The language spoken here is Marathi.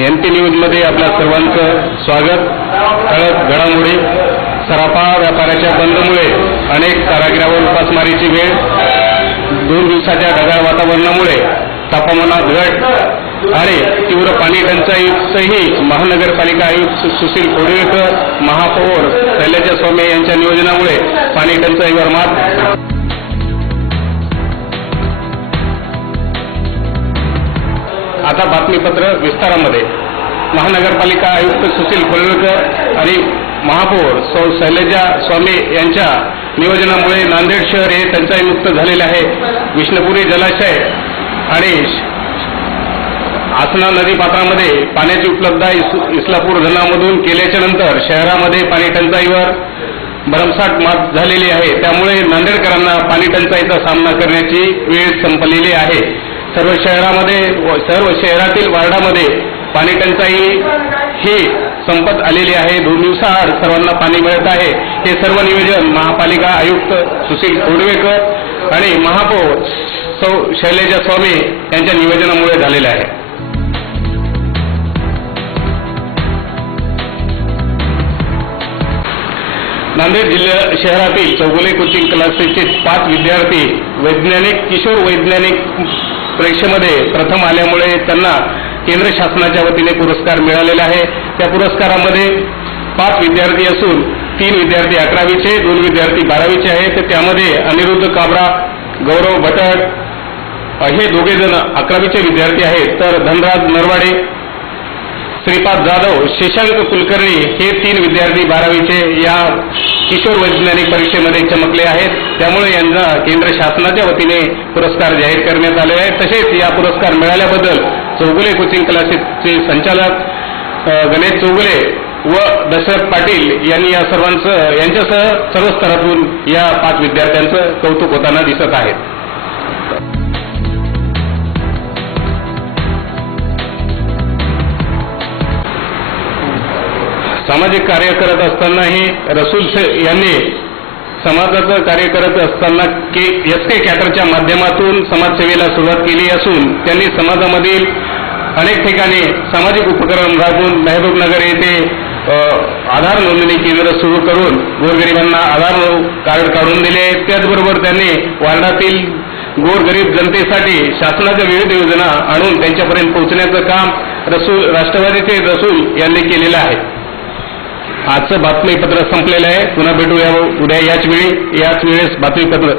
एनटी न्यूजमध्ये आपल्या सर्वांचं स्वागत। ठळक घडामोडी। सराफा व्यापाऱ्याच्या बंदमुळे अनेक कारागिरांवर उपासमारीची वेळ। 2 दिवसाच्या ढगाळ वातावरणामुळे तापमानात घट आणि तीव्र पाणी टंचाईसही महानगरपालिका आयुक्त सुशील कोडवेकर, महापौर शैलजा स्वामी यांच्या नियोजनामुळे पाणी टंचाईवर मात। आता बातमीपत्र विस्तारामध्ये। महानगरपालिका आयुक्त सुशील कोडवेकर आणि महापौर शैलजा स्वामी यांच्या नियोजनामुळे नांदेड शहर हे टंचाईमुक्त झालेले आहे। विष्णुपुरी जलाशय आणि आसना नदी पात्रामध्ये पाण्याची उपलब्धता इस्लापूर धरणामधून केल्याच्या नंतर शहरामध्ये पाणी टंचाईवर भरमसाठ मात झालेली आहे। त्यामुळे नांदेडकरांना पाणी टंचाईचा सामना करण्याची वेळ संपलेली आहे। सर्व शहरातील वार्डामध्ये पाणी टंचाई ही संपत आलेली आहे। 2 दिवसाआड सर्वांना पाणी मिळत आहे। हे सर्व नियोजन महापालिका आयुक्त सुशील कोडवेकर आणि महापौर शैलजा स्वामी यांच्या नियोजनामुळे झालेले आहे। नांदेड जिल्हा शहरातील चौगुले कोचिंग क्लासेसचे 5 विद्यार्थी किशोर वैज्ञानिक परीक्षेमध्ये प्रथम आल्यामुळे त्यांना केंद्र शासनाच्या वतीने पुरस्कार मिळालेला आहे। त्या पुरस्कारामध्ये 5 विद्यार्थी असून 3 विद्यार्थी 11वीचे, 2 विद्यार्थी 12वीचे आहेत। त्यामध्ये अनिरुद्ध काबरा, गौरव भटट हे दोघे जण 11वीचे विद्यार्थी आहेत, तर धनराज नरवाडे, श्रीपाद जाधव, शशांक कुलकर्णी हे 3 विद्यार्थी 12वीचे या किशोर वैज्ञानिक परीक्षेमध्ये चमकले आहेत। त्यामुळे यांना केंद्र शासनाच्या वतीने पुरस्कार जाहीर करण्यात आले आहे। तसेच या पुरस्कार मिळाल्याबद्दल चौगुले कोचिंग क्लासेसचे संचालक गणेश चौगुले व दशरथ पाटील यांनी यांच्यासह सर्व स्तरातून या 5 विद्यार्थ्यांचं कौतुक होताना दिसत आहे। सामाजिक कार्य करत असतानाही रसूल यांनी समाजाचं कार्य करत असताना SK कॅटरच्या माध्यमातून समाजसेवेला सुरुवात केली असून त्यांनी समाजामधील अनेक ठिकाणी सामाजिक उपक्रम राबवून मेहबूबनगर येथे आधार नोंदणी केंद्र सुरू करून गोरगरिबांना आधार कार्ड काढून दिले। त्याचबरोबर त्यांनी वार्डातील गोरगरीब जनतेसाठी शासनाच्या विविध योजना आणून त्यांच्यापर्यंत पोहोचण्याचं काम राष्ट्रवादीचे रसूल यांनी केलेलं आहे। आजचं बातमीपत्र संपलेलं आहे। पुन्हा भेटूया उद्या याच वेळेस बातमीपत्र।